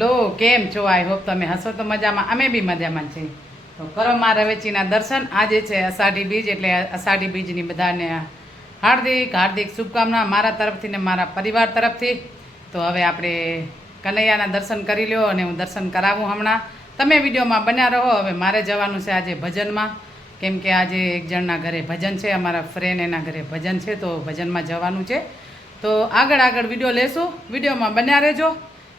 લો કેમ છો? I hope તમે હસો તો મજામાં, અમે બી મજામાં છીએ. તો કરો માં રવેચીના દર્શન. આજે છે અષાઢી બીજ, એટલે અષાઢી બીજની બધાને હાર્દિક હાર્દિક શુભકામના મારા તરફથી ને મારા પરિવાર તરફથી. તો હવે આપણે કનૈયાના દર્શન કરી લ્યો અને હું દર્શન કરાવું હમણાં. તમે વિડીયોમાં બન્યા રહો. હવે મારે જવાનું છે આજે ભજનમાં, કેમ કે આજે એક જણના ઘરે ભજન છે, અમારા ફ્રેન્ડ એના ઘરે ભજન છે, તો ભજનમાં જવાનું છે. તો આગળ વિડીયો લેશું, વિડીયોમાં બન્યા રહેજો.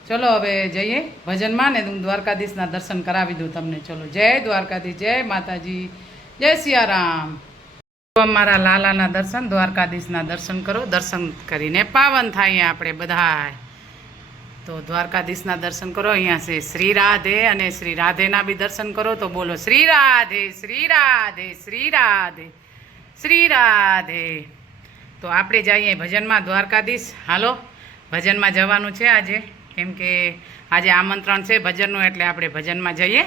ચલો હવે જઈએ ભજનમાં, ને હું દ્વારકાધીશના દર્શન કરાવી દઉં તમને. ચલો, જય દ્વારકાધીશ, જય માતાજી, જય સિયારામ. અમારા લાલાના દર્શન, દ્વારકાધીશના દર્શન કરો. દર્શન કરીને પાવન થાય આપણે બધા. તો દ્વારકાધીશના દર્શન કરો. અહીંયા છે શ્રી રાધે, અને શ્રી રાધેના બી દર્શન કરો. તો બોલો શ્રી રાધે, શ્રી રાધે, શ્રી રાધે, શ્રી રાધે. તો આપણે જઈએ ભજનમાં, દ્વારકાધીશ. હાલો, ભજનમાં જવાનું છે આજે, કેમ કે આજે આમંત્રણ છે ભજનનું, એટલે આપણે ભજનમાં જઈએ.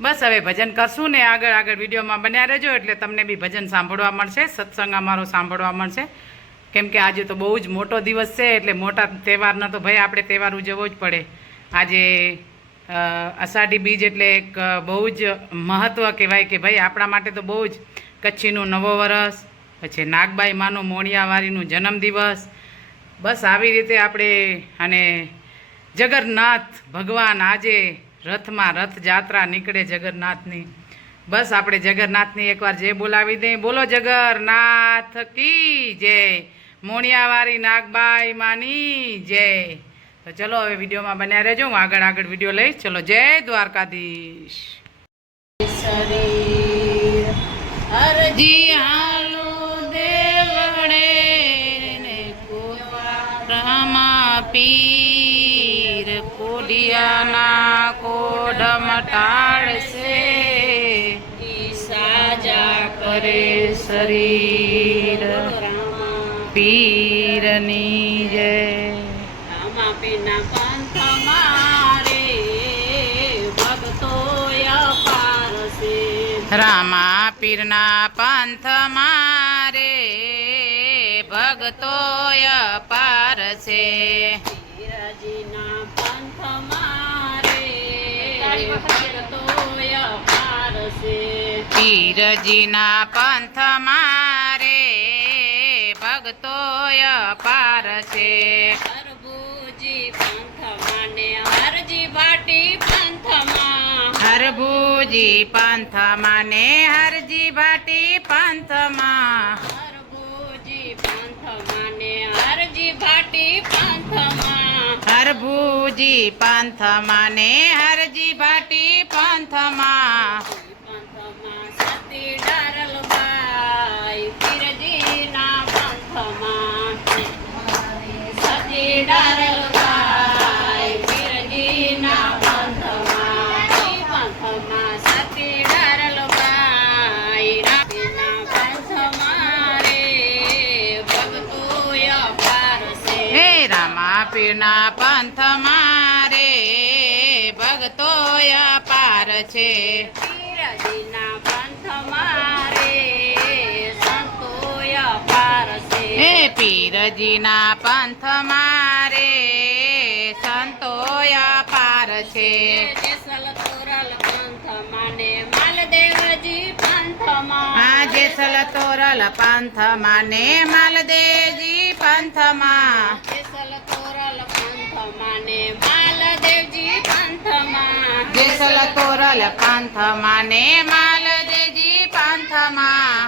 બસ હવે ભજન કરશું ને આગળ વિડીયોમાં બન્યા રહેજો, એટલે તમને બી ભજન સાંભળવા મળશે, સત્સંગ અમારો સાંભળવા મળશે. કેમ કે આજે તો બહુ જ મોટો દિવસ છે, એટલે મોટા તહેવારનો તો ભાઈ આપણે તહેવાર ઉજવવો જ પડે. આજે અષાઢી બીજ એટલે એક બહુ જ મહત્ત્વ કહેવાય કે ભાઈ આપણા માટે તો બહુ જ. કચ્છીનું નવો વરસ, પછી નાગબાઈ માનો મોણિયાવારીનું જન્મદિવસ. બસ આવી રીતે આપણે, અને જગન્નાથ ભગવાન આજે રથમાં રથયાત્રા નીકળે જગન્નાથની. બસ આપણે જગન્નાથની એકવાર જય બોલાવી દઈએ. બોલો જગન્નાથ કી જય, મોણિયાવારી નાગબાઈ માની જય. તો ચલો હવે વિડીયોમાં બન્યા રહેજો, હું આગળ વિડીયો લઈશ. ચલો, જય દ્વારકાધીશ. અરજી હાલો દેવડે ને કોરમા પીર, કોડિયાના કોઢ મટાડશે, સાજા કરે શરીર પીરની જય. રામા પીરના પંથ મારે ભક્તો અપાર છે, રામા પીરના પંથ મારે ભક્તો અપાર છે. પીરજીના પંથ મારે ભક્તો અપાર છે, પીરજીના પંથ મારે ભક્તો અપાર છે. હરભુજી પંથ માને હરજી ભાટી પંથમાં, હરભુજી પંથ માને હરજી ભાટી પંથમાં, હરભુજી પંથ માને હરજી ભાટી પંથમાં, હરભુજી પંથ માને હરજી ભાટી પંથમાં. પંથમાં સતી ડારલબાઈ પીરજીના પંથમાં, સતી ડારલબાઈ પીરજીના પંથમાં, પંથમાં સતી ડારલબાઈ રામના પંથમાં રે ભક્તો અપાર છે, હે રામા પીરના પંથમાં રે ભક્તો અપાર છે. પીરજીના પંથમાં રે સંતો અપાર છે, હે પીરજીના પંથમાં રે સંતો અપાર છે. જેસલ તોરલ પંથમાં ને માલદેવજી પંથમાં, હા જેસલ તોરલ પંથમાં ને માલદેવજી પંથમાં, જેસલ તોરલ પંથમાં ને માલદેવજી પંથમાં, જેસલ તોરલ પંથમાં ને માલદેવજી પંથમાં.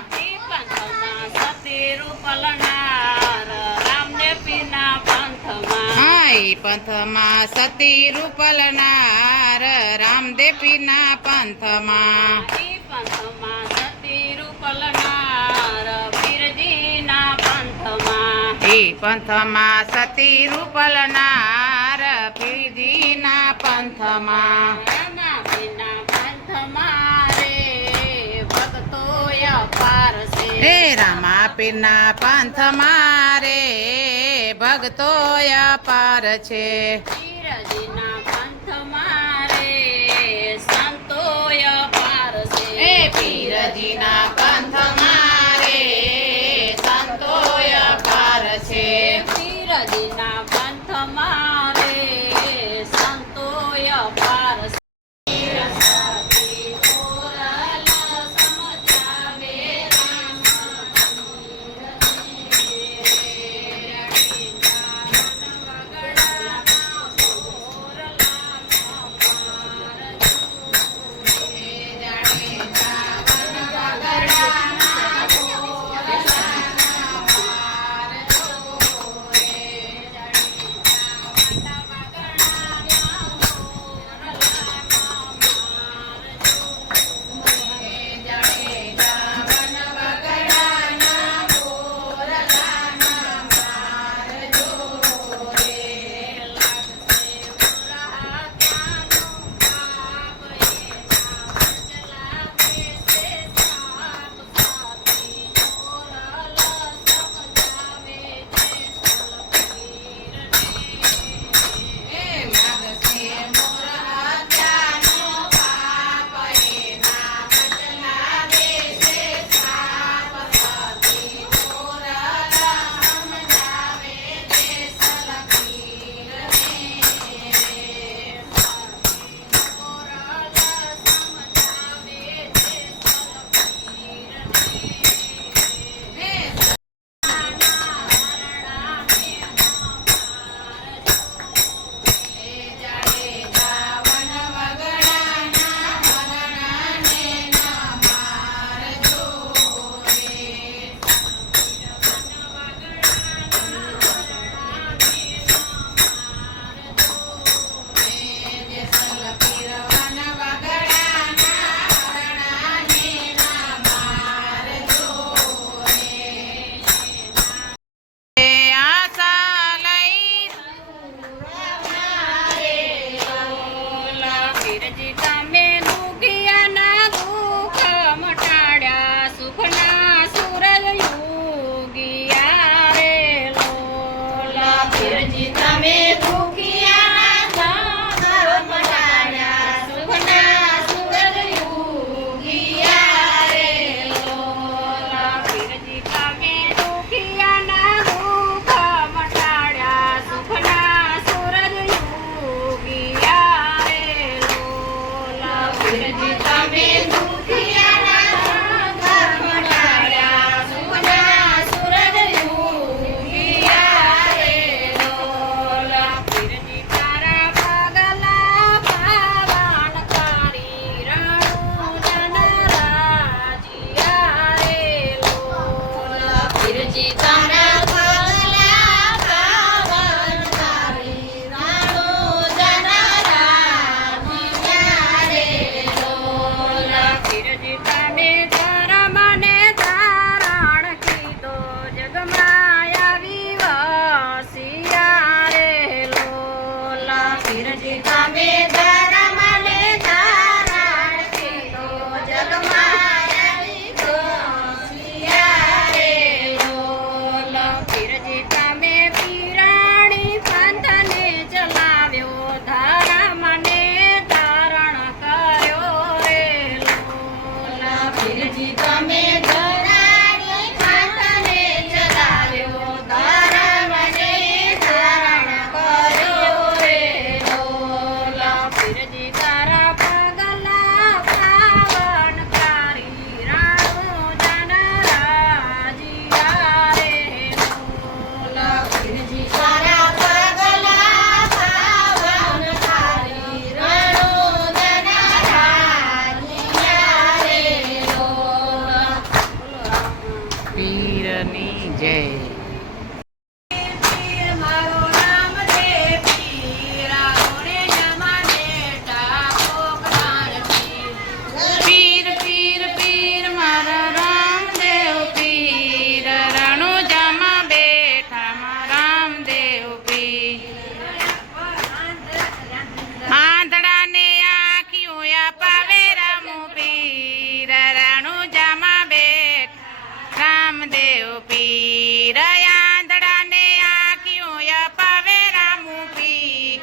પંથમાં સતી રૂપલનાર રામદેવના પંથમાં, હા એ પંથમાં સતી રૂપલનાર રામદેવના પંથમાં, એ પંથમાં સતી રૂપલનાર પીરજીના પંથમાં, એ પંથમાં સતી રૂપલનાર પીરજીના પંથમાં. રામાપીરના પંથમાં રે ભક્તો અપાર છે, હે રામાપીરના પંથમાં રે ભક્તો અપાર છે. પીરજીના પંથમાં રે સંતો અપાર છે, હે પીરજીના પંથમાં રે સંતો અપાર છે. પીરજીના પંથમાં રે સંતો પીરજી તમે ધર્મને ધારણ કીધો જગમાં રે બોલ પીરજી તમે પીરાણી પંથને ચલાવ્યો ધર્મને ધારણ કર્યો રે લોલ પીરજી તમે ધરાણી પંથને ચલાવ્યો ધર્મને ધારણ કર્યો રે લોલ પીરજી તારા પગલા પાવન કરી રાણો જનરાજીયા રે લોલ પીરજી તારા પગલા પાવન કરી રાણો જનરાજીયા રે લોલ પીરની જય. પીર મારો નામ દે પીરા ઓરે જમા બેટા કોકરાર પીર પીર પીર પીર મારા રામદેવ પીર રણુજામાં બેઠા મારા રામદેવ પીર આંધળાને આંખિયું અપાવે રામુ પીર રણુજામાં બેઠા રામદેવ પીર આંધળાને આંખિયું અપાવે રામુ પીર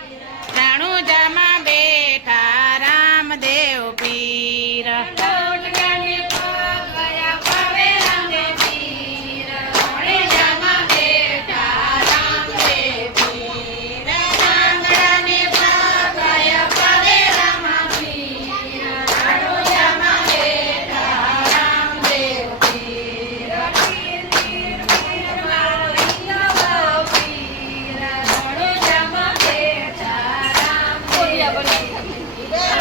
રણુજામાં બેઠા રામદેવ પીર લોટકાને પગયા પાવે રામે પીર ઓરે જમા બેટા રામદેવ પીર આંગણાને પગયા પાવે રામા પીર રાણો જમા બેટા રામદેવ પીર પીર પીર પીર મારો ઈયવો પીર રાણો જમા બેટા રામદેવ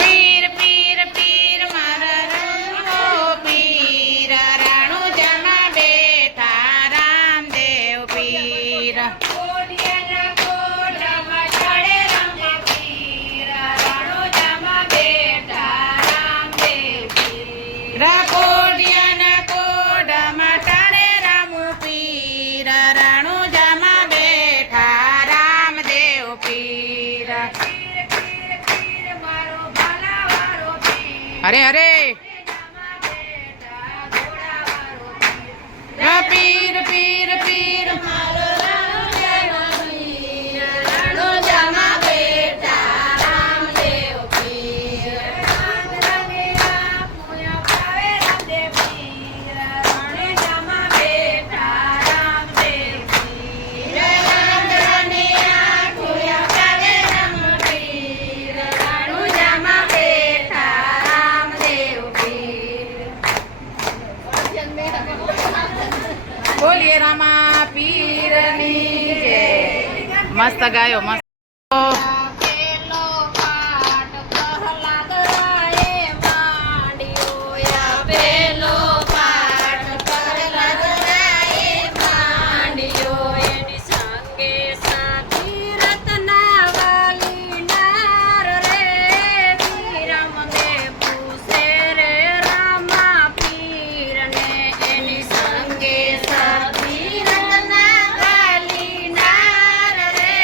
પીર પીર પીર મારા રણો પીર રણુજામાં બેઠા રામદેવ પીર કોડિયાના કોડામાં ચડે રામદેવ પીર રાણો જમા બેટા રામદેવ પીર રકોડિયાના કોડામાં ટાણે રામુ પીર રણુજામાં બેઠા રામદેવ પીર પીર પીર પીર મારો ભાલાવાળો પીર હરે હરે જમા બેટા ઘોડાવાળો પીર પીર પીર પીર મારો રાણો જમા પીર રાણો જમા બેટા રામદેવ પીર આંગણાને આપુયા પાવે રામદેવ પીર રાણે જમા બેટા રામદેવ પીર આંગણાને આપુયા પાવે રામ પીર રાણો જમા બેટા રામદેવ પીર બોલીએ રામા પીરની જય. મસ્ત ગાયો મસ્ત. પેલો પાટ પ્રહલાદ રાયે માંડ્યો યા પેલો પાટ પ્રહલાદ રાયે માંડ્યો એની સંગે સાથી રત્નાવલી નાર રે પીરમ ને પૂછે રે રામા પીરને એની સંગે સાથી રત્નાવલી નાર રે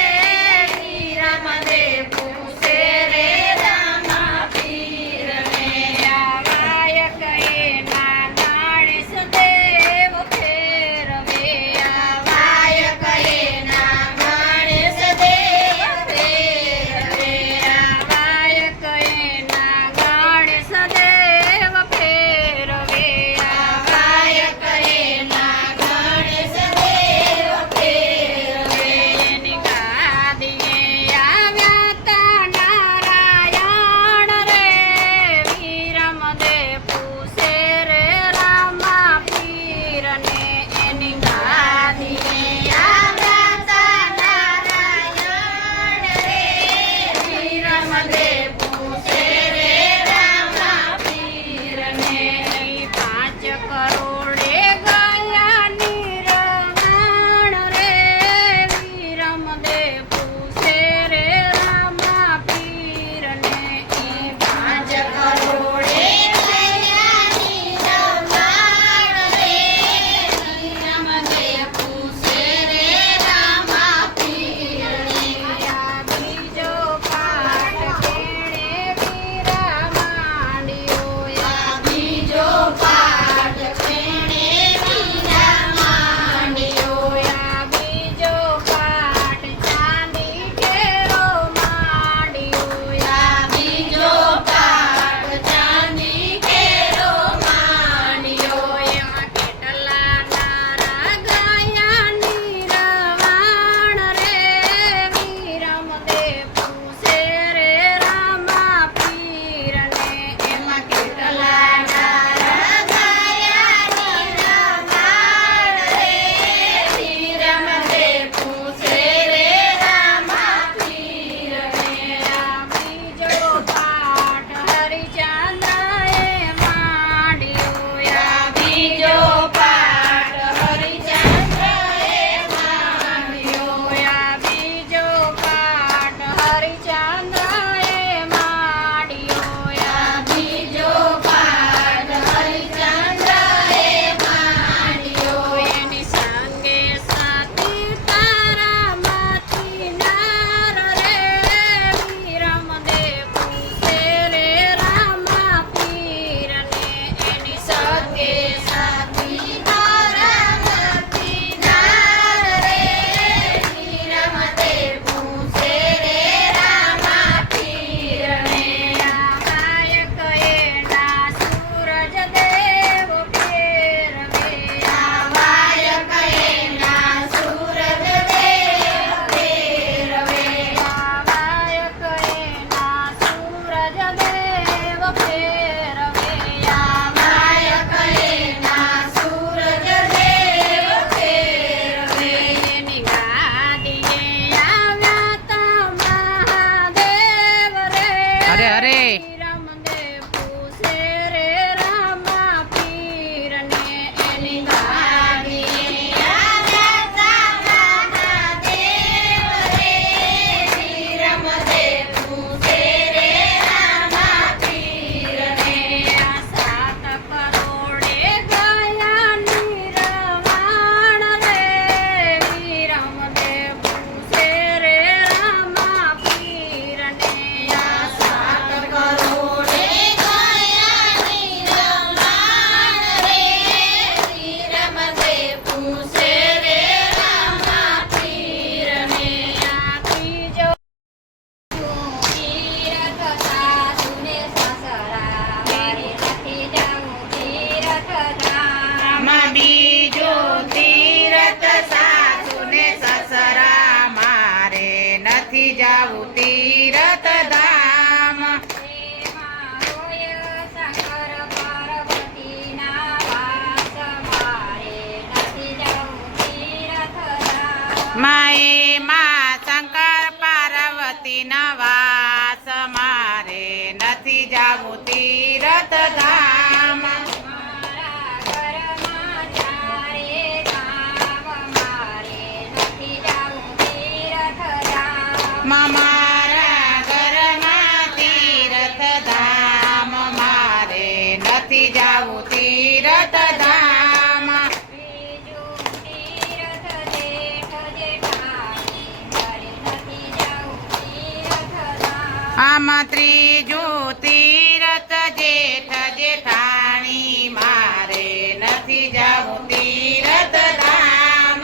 જાવું તીરથ ધામ મારા ઘરમાં ચારે ધામ મારે નથી જાવું તીરથધામ. મારા ઘરમાં તીરથ ધામ મારે નથી જાવું તીરથ ધામ બીજું તીરથ જેઠ જેઠાણી મારે નથી જાવું તીરથધામ. આમાં ત્રીજું તીરથ જેઠ જેઠાણી મારે નથી જાવું તીરથ ધામ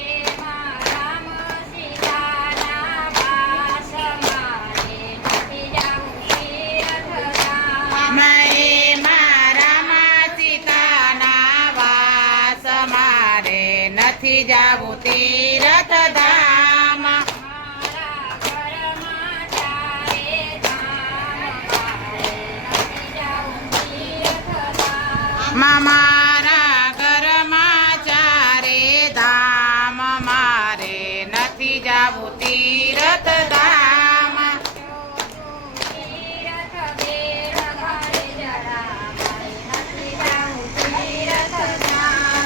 એમાં રામ સીતાના વાસ મારે નથી જાવું તીરથધામ. એમાં રામ સીતાના વાસ મારે નથી જાવું તીરથ ધામ મારા ઘરમાં ચારે ધામ મારે નથી જાવું તીરથધામ. મારા ઘરમાં ચારે ધામ મારે નથી જાવું તીરથ ધામ ચોથું તીરથ બેન ઘરે જરા મારે નથી જાવું તીરથધામ.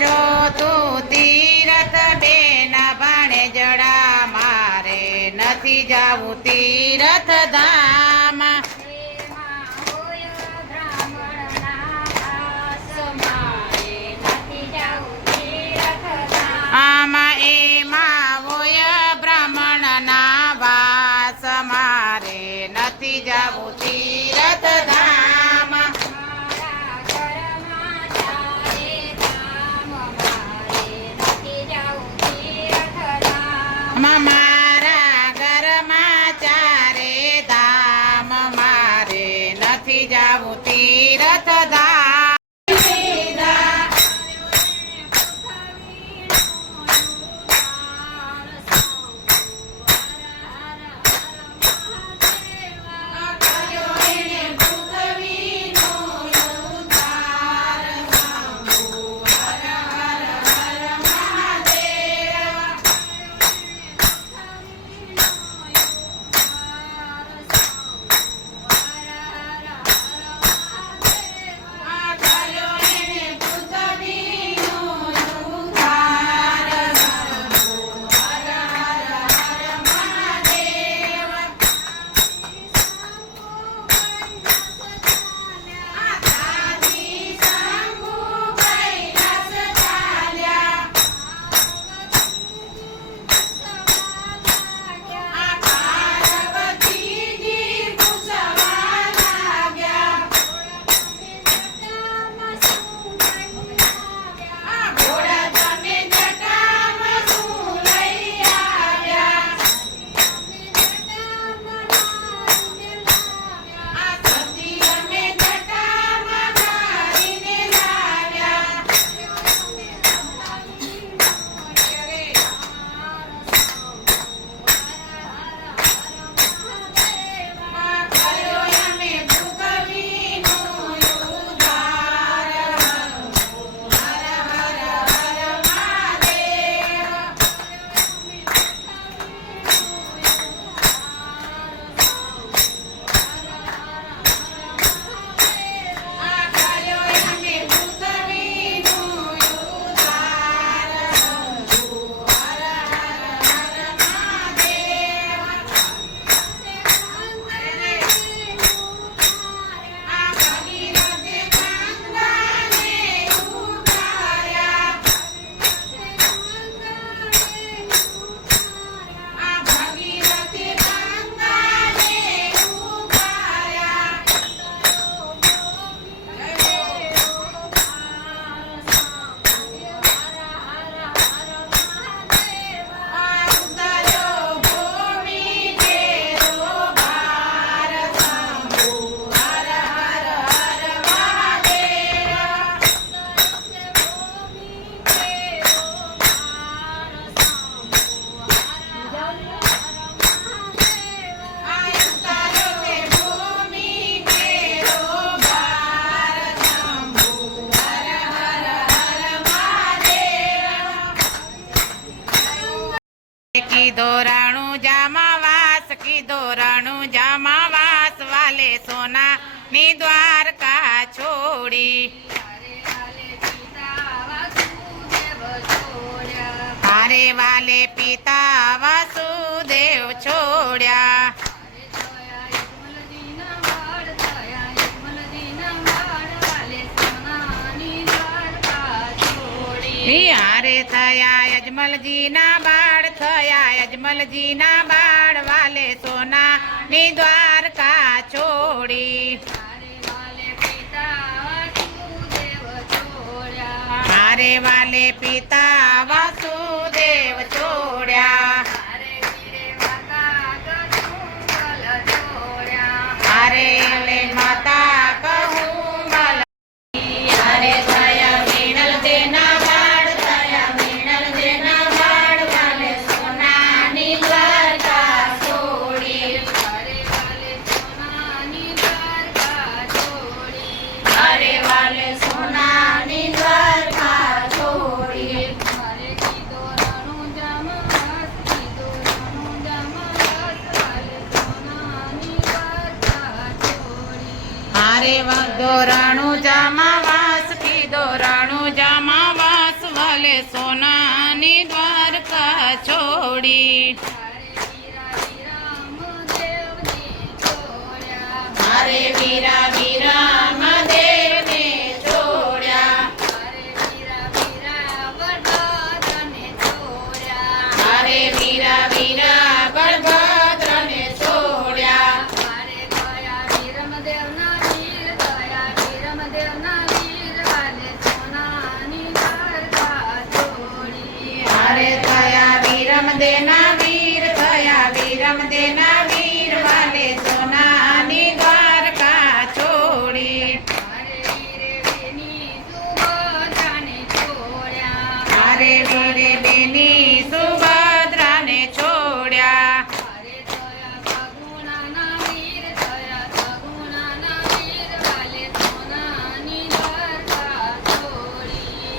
ચોથું તીરથ બેન ભાણે જડા મારે નથી જાવું તીરથ ધામ એમાં હોય બ્રાહ્મણના વાસ મારે નથી જાવું તીરથધામ. આમાં એમાં હોય બ્રાહ્મણના વાસ મારે નથી જાવું તીરથ ધામ મારા ઘરમાં ચારે ધામ મારે નથી જાવું તીરથધામ. મારા ઘરમાં ચારે ધામ મારે નથી જાવું તીરથ ધામ કીધો રાણું જામા વાસ વાલે સોના ની દ્વારકા છોડી. હારે વાલે પિતા વાસુદેવ છોડ્યા. હારે વાલે યજમલજીના બાળ થયા યજમલજીના બાળ વાલે સોનાની દ્વારકા છોડી. હારે વાલે પિતા વાસુદેવ છોડ્યા. હારે લે માતા કહું મલ. હારે થયા વીણલ દેના બાળ થયા વીણલ દેના બાળ વાલે સોનાની દ્વારકા છોડી. હારે વાલે સોનાની દ્વારકા છોડી. હારે દોરણું જામા વાસ કીધો રણું જામા વાસ વાલે સોનાની દ્વારકા છોડી. હારે વીરા વિરામ દેવને છોડ્યા. હારે વીરા વીરા બળભદ્રને છોડ્યા. હારે થયા વીરમ દેના વીર થયા વીરમ દેના વીર વાલે સોનાની દ્વારકા છોડી. હારે વીરે બેની સુભદ્રાને છોડ્યા.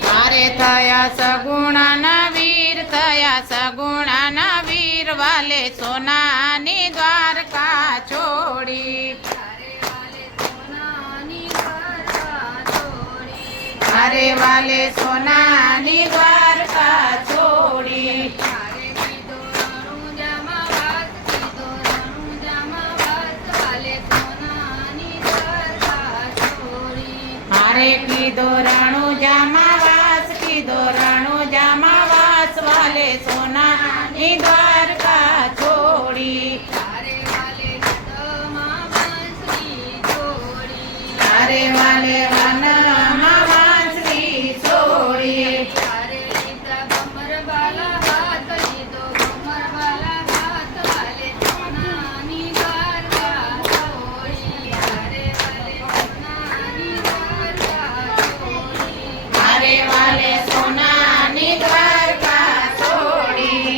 હારે થયા સગુણાના વીર થયા સગુણાના વીર વાલે સોનાની દ્વારકા છોડી. હારે વાલે સોનાની દ્વારકા છોડી. હારે કીધો રણુ જામા વાસ કીધો રણુ જામા વાસ વાલે સોનાની દ્વારકા છોડી. હારે વાલે વનમાં વાંસળી છોડી. હારે વાલે સોનાની દ્વારકા છોડી.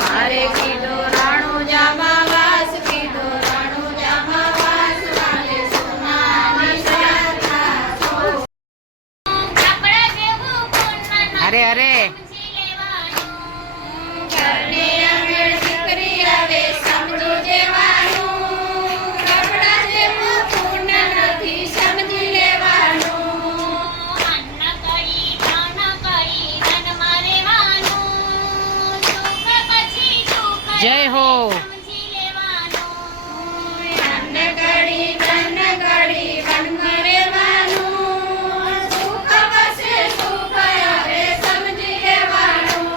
હારે કીધો રાણુ જામા વાસ કીધો રાણુ જામા વાસ વાલે સોનાની દ્વારકા છોડી. અરે અરે ઘરને આંગણ દીકરી આવે સમજો જેવાનું. કપડા જેવું પૂર્ણ નથી સમજી લેવાનું. જય હો. અન્ન ઘડી ધન ઘડી વનમાં રહેવાનું. સુખ વસે સુખ આવે સમજી લેવાનું.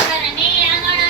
ઘરને આંગણ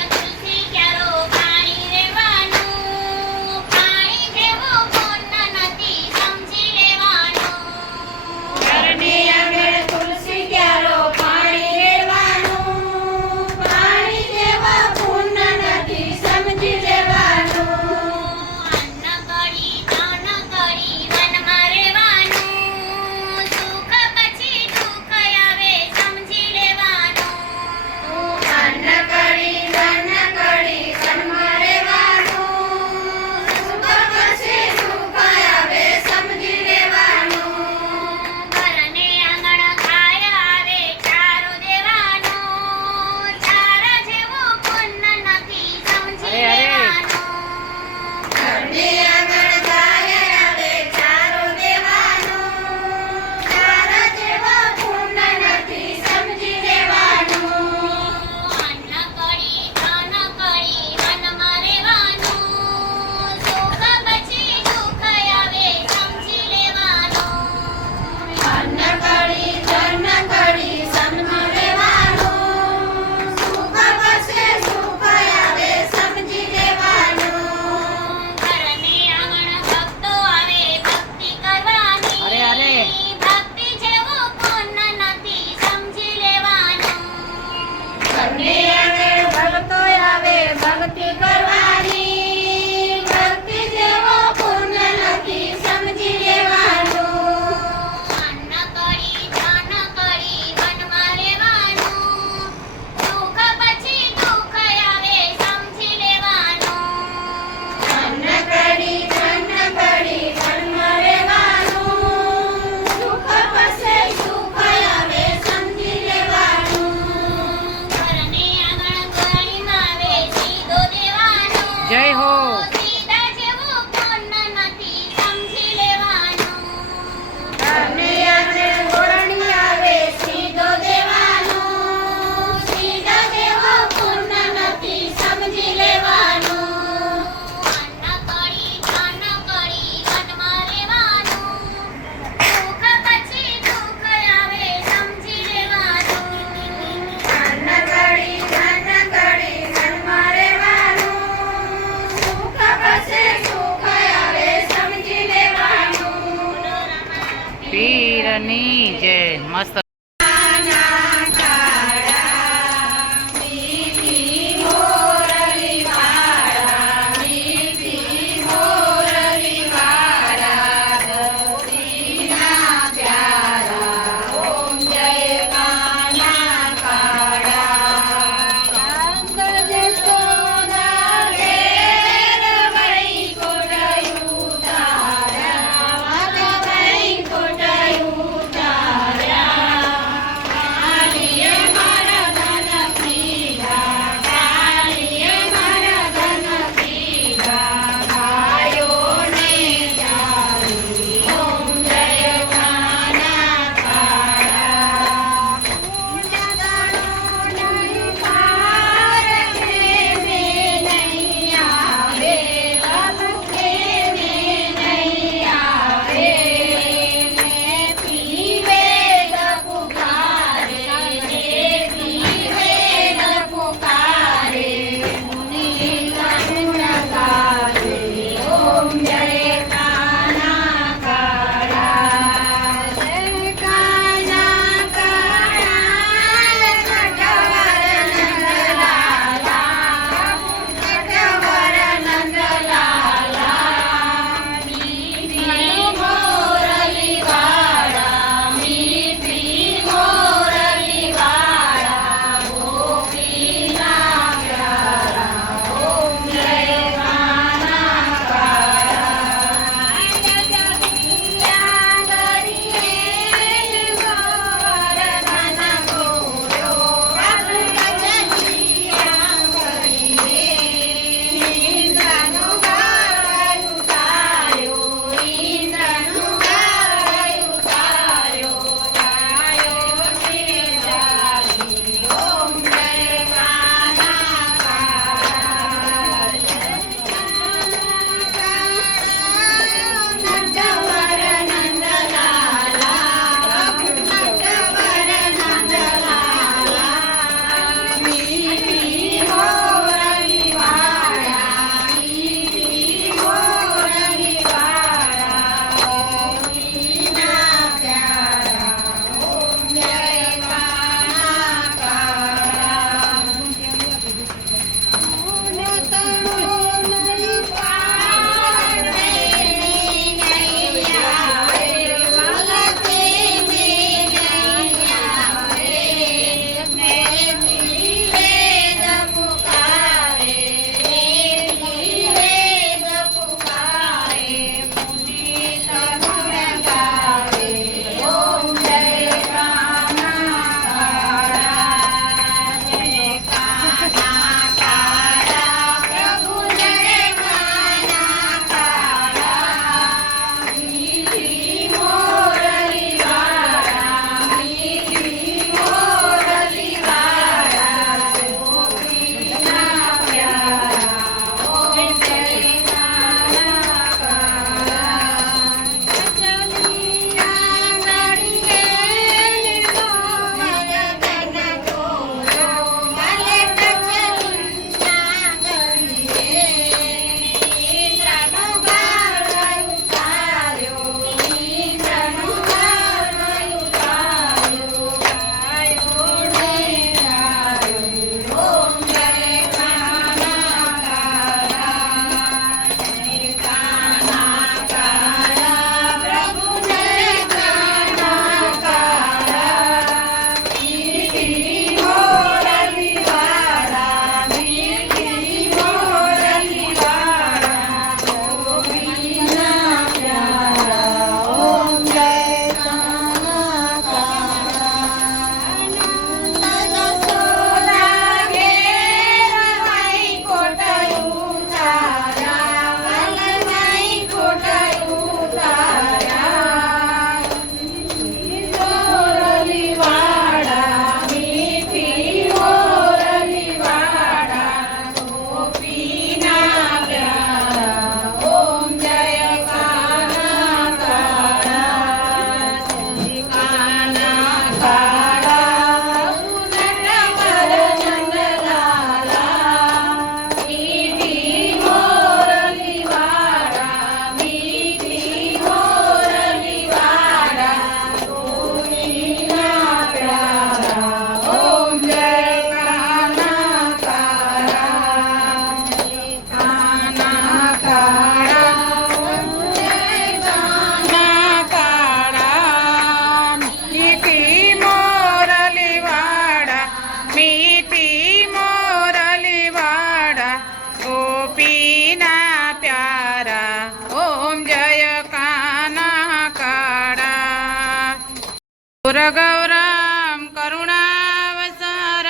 કલ્પગૌરમ કરુણાવસરમ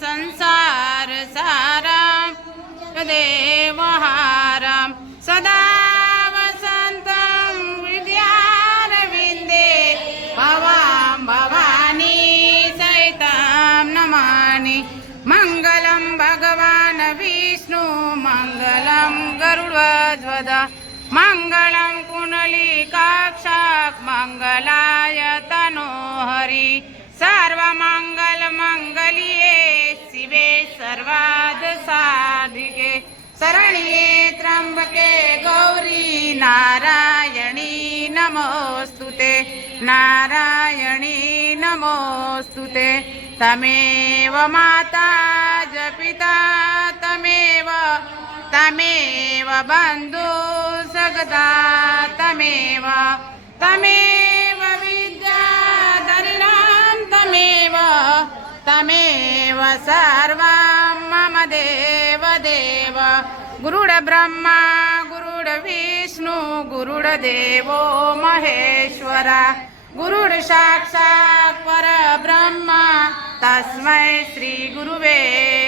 સંસાર સારમ દેવહારમ સદા વસંતમ વિદ્યારવિંદે ભવામ ભવાની સહિતમ નમાની મંગલમ ભગવાન વિષ્ણુ મંગલમ ગરુડધ્વજ મંગલમ કુંડલીકાક્ષક મંગલાય તનોહરી સર્વમંગલ મંગલ્યે શિવે સર્વાદ સાધિકે શરણ્યે ત્રંબકે ગૌરી નારાયણી નમોસ્તુતે નારાયણી નમોસ્તુતે તમેવ માતા જ પિતા તમેવ બંધુ સગદા તમેવ વિદ્યાધરિણાં તમેવ સર્વં મમ દેવ ગુરુડ બ્રહ્મા ગુરુડ વિષ્ણુ ગુરુડ દેવો મહેશ્વરા ગુરુડ સાક્ષાત પરબ્રહ્મા તસ્મૈ શ્રી ગુરુવે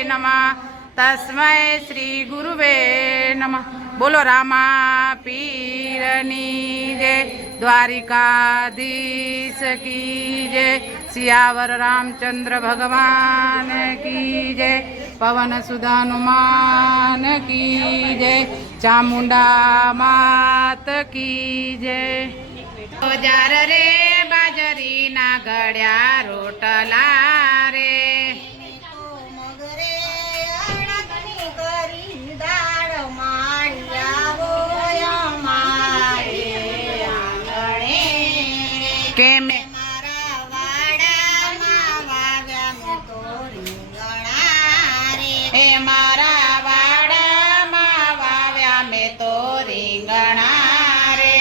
નમઃ તસ્મૈ શ્રી ગુરુવે નમઃ. બોલો રામા પીરની જય, દ્વારિકાધીશ કી જય, સિયાવર રામચંદ્ર ભગવાન કી જય, પવન સુત હનુમાન કી જય, ચામુંડા માત કી જય. જાર રે બાજરીના ઘડ્યા રોટલા રે કે મેં મારા વાડામાં વાવ્યા મેં તો રીંગણા રે હે મારા વાડામાં વાવ્યા મેં તો રીંગણા રે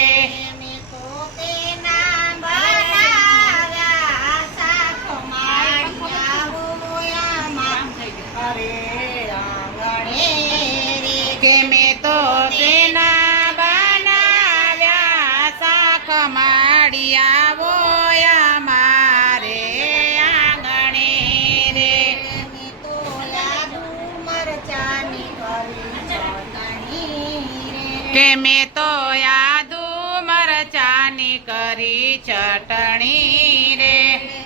મેં તો તેના બનાવ્યા શાક માળિયા હોયામાં અરે આંગણે રે કે મેં તો તેના બનાવ્યા શાક માળિયા કે મેં તો યાદુ મરચાની કરી ચટણી રે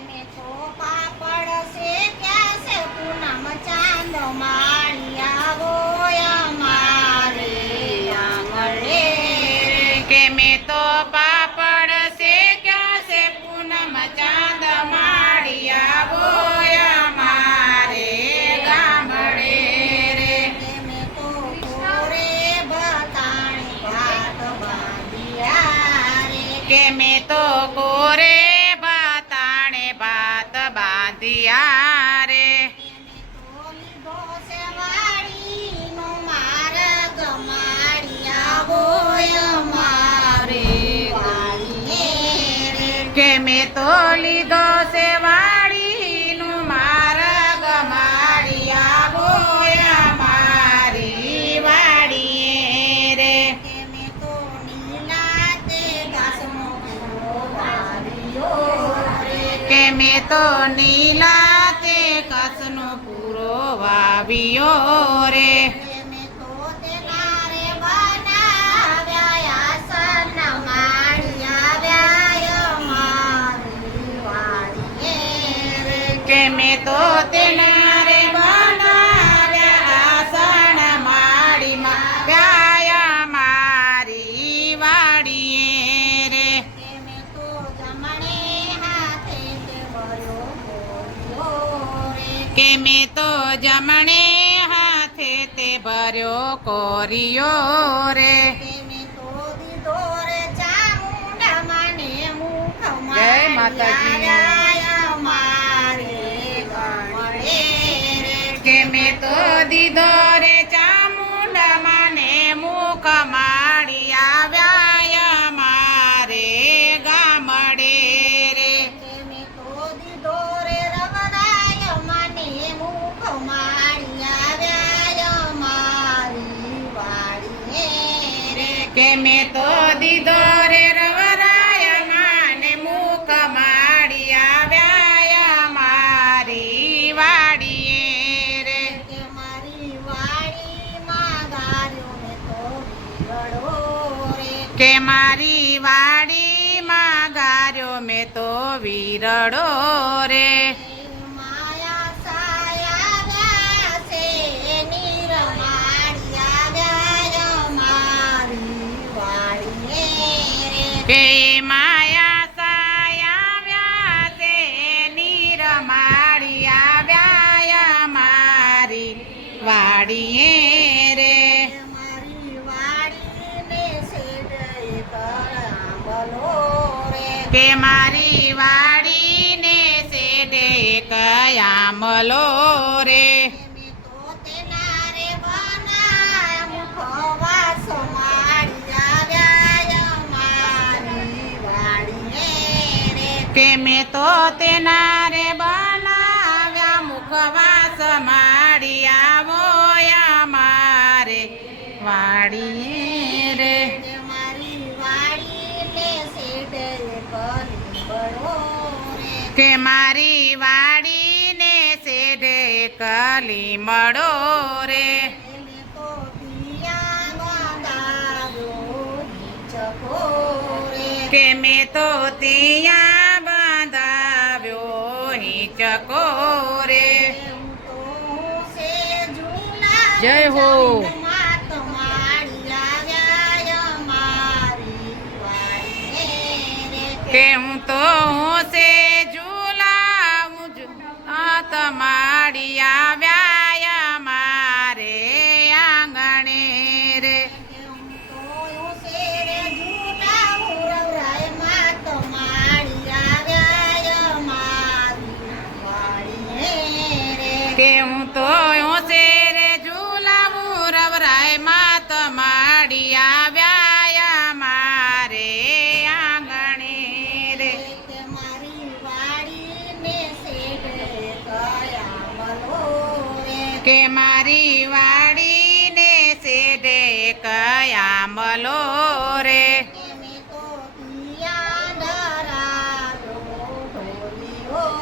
મેં તો પાપડ શેક્યા છે પૂનમ ચાંદ માળિયા ગોયા મારે આંગણે કે મેં તો પાપડ શેક્યા છે પૂનમ ચાંદ માળિયા ગોયા મારે ગામડે રે મેં તો કે મેં તો કોરે ભાતાણે ભાત બાંધ્યા રે કે મેં તો લીધો છે વાડીનું માર્ગ માળિયા બોયા મારી વાડીએ રે કે મેં તો નીલા તે કસનો પૂરો વાવ્યો રે કે મેં તો તેના રે બનાવ્યા આસન માળીમાં વ્યાયા મારી વાડીએ રે કે મેં તો જમણે હાથે તે ભર્યો કોરિયો રે જય માતાજી કે મેં તો દીધો રે ચામુંડા માને મુખ માળી આવ્યા મારે ગામડે રે કે મેં તો દીધો રે રવરાય માને મુખ માળિયા મારી વાડીમાં ગાર્યો મેં તો વીરડો રે માયા સાયા છે નિરમાળિયા વ્યાય મારી વાડીએ કે માયા સાયા વ્યાસે નીરમાળી આવ્યા મારી વાડીએ રે મારી વાડીને શેઢે કરાંબલો રે કે મારી વાડીને શેઢે કયામલો રે મેં તો તેના રે બનાયા મુખવાસ માળિયા વ્યાય મારી વાડીએ રે કે મેં તો તેના રે બનાવ્યા મુખવાસ માળિયા મોયા મારે વાડીએ રે તે મારી વાડીને શેઢે કલીબડો રે કે મારી વાડીને શેઢે કલી મળો રે એને તો પિયા બાંધાવ્યો ચકો રે કે મેં તો ત્યાં બાંધાવ્યો હિંચકો રે હું તો છે ઝૂલા જય હો. માત માળિયા વ્યાય મારી વાડીએ રે કે હું તો હોશે ઝૂલાવું તમારી આવ્યા મારે આંગણે રે હું તો શેરે ઝૂલા ઉરવરાય માત માળિયા વ્યાય મારી વાડીએ રે કે હું તો હોશે રે ઝૂલાવું રવરાય માત માડી આવ્યા મારે આંગણે રે તે મારી વાડીને શેઢે કયામલો રે કે મારી વાડીને શેઢે કયામલો રે મેં તો પિયા ડરાવ્યો ઢોલિયો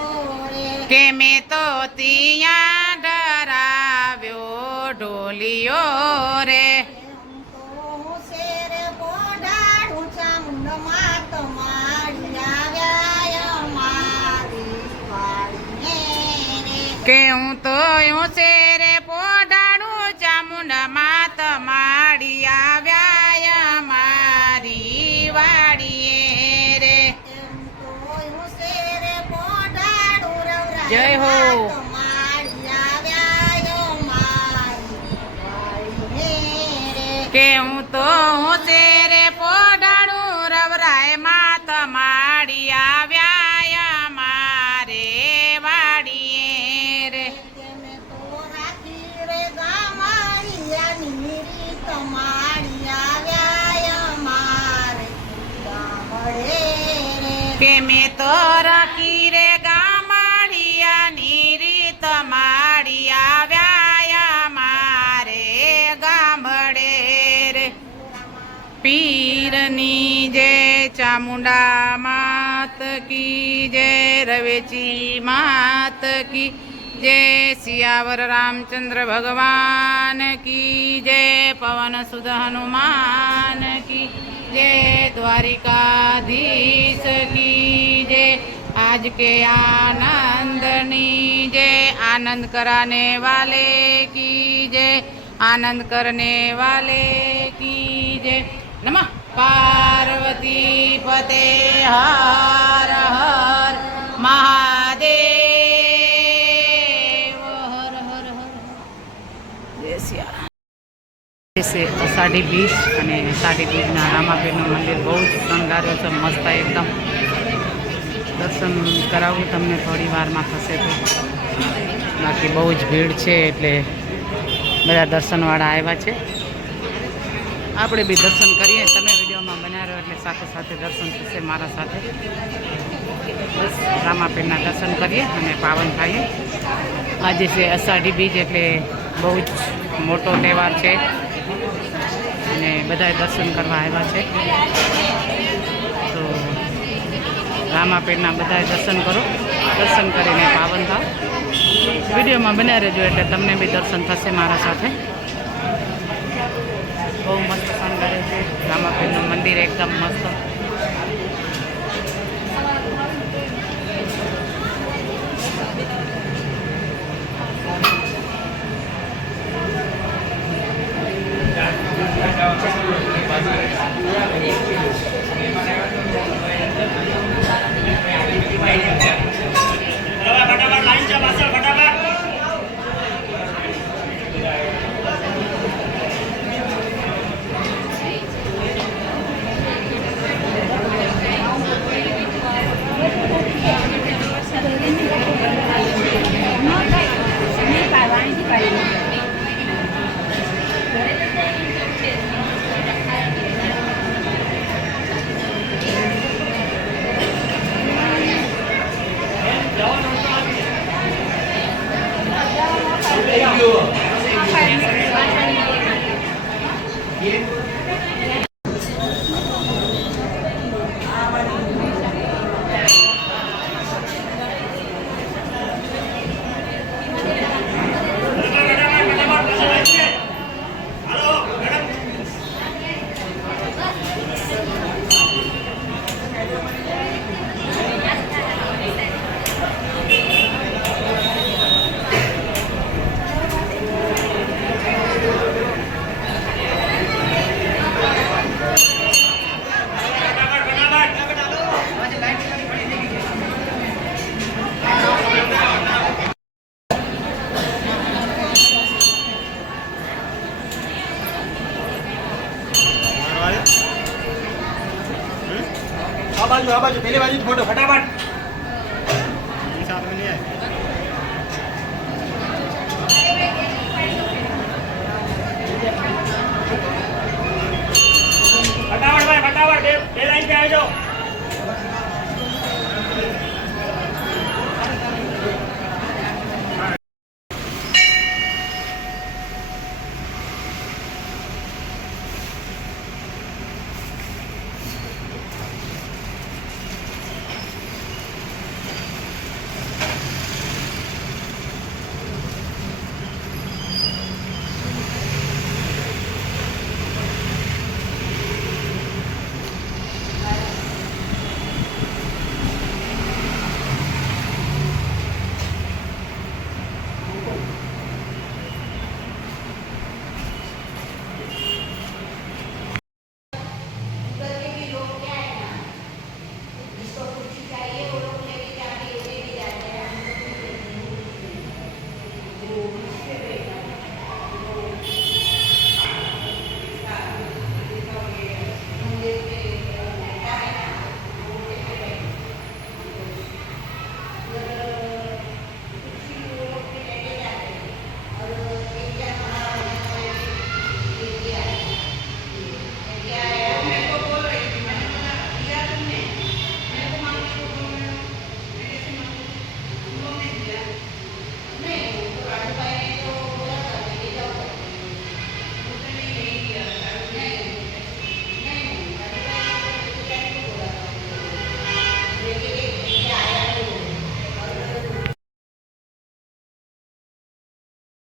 રે કે મેં તો ત્યાં ડરાવ્યો ઢોલિયો રે હું તો શેરે પોઢાડું ચામુંડ માત માળિયા વ્યાય મારી વાડીએ રે કે હું તો શેરે પોઢાડું ચામુંડ માત માડી આવ્યા મારી વાડીએ રે હું તો શેરે પોઢાડું રવરાય જય હો. માત માળિયા વ્યાય મારી વાડીએ રે કે હું તો શેરે પોઢાડું રવરાય માત માડી આવ્યા મારે વાડીએ રે તમે તો રાખી રે ગામડિયાની રીત માળિયા વ્યાય મારે ગામડે રે કે મેં તો રાખી રે ગામડિયાની રીત માડી આવ્યા મારે ગામડે રે પીરની જય ચામુંડા માત કી જય રવેચી માત કી જય સિયાવર રામચંદ્ર ભગવાન કી જય પવન સુધ હનુમાન કી जय द्वारिकाधीश की जय आज के आनंदनी जय आनंद कराने वाले की जय आनंद करने वाले की जय नमः पार्वती पते हर हर महादेव हर हर हर जय सिया છે અષાઢી બીજ અને અષાઢી બીજના રામાપીરનું મંદિર બહુ જ શણગાર્યું છે મસ્ત એકદમ દર્શન કરાવું તમને થોડી વારમાં થશે તો બાકી બહુ જ ભીડ છે એટલે બધા દર્શનવાળા આવ્યા છે આપણે બી દર્શન કરીએ તમે વિડીયોમાં બન્યા રહ્યો એટલે સાથે સાથે દર્શન થશે મારા સાથે બસ રામાપીરના દર્શન કરીએ અને પાવન થઈએ આજે છે અષાઢી બીજ એટલે બહુ જ મોટો તહેવાર છે અને બધાએ દર્શન કરવા આવ્યા છે તો રામાપીરના બધાએ દર્શન કરો દર્શન કરીને પાવન થાવ વિડીયોમાં બન્યા રહેજો એટલે તમને બી દર્શન થશે મારા સાથે બહુ મસ્ત શણગારે છે રામાપીરનું મંદિર મંદિર એકદમ મસ્ત. આ બાજુ પેલી બાજુ ફોટો ફટાફટ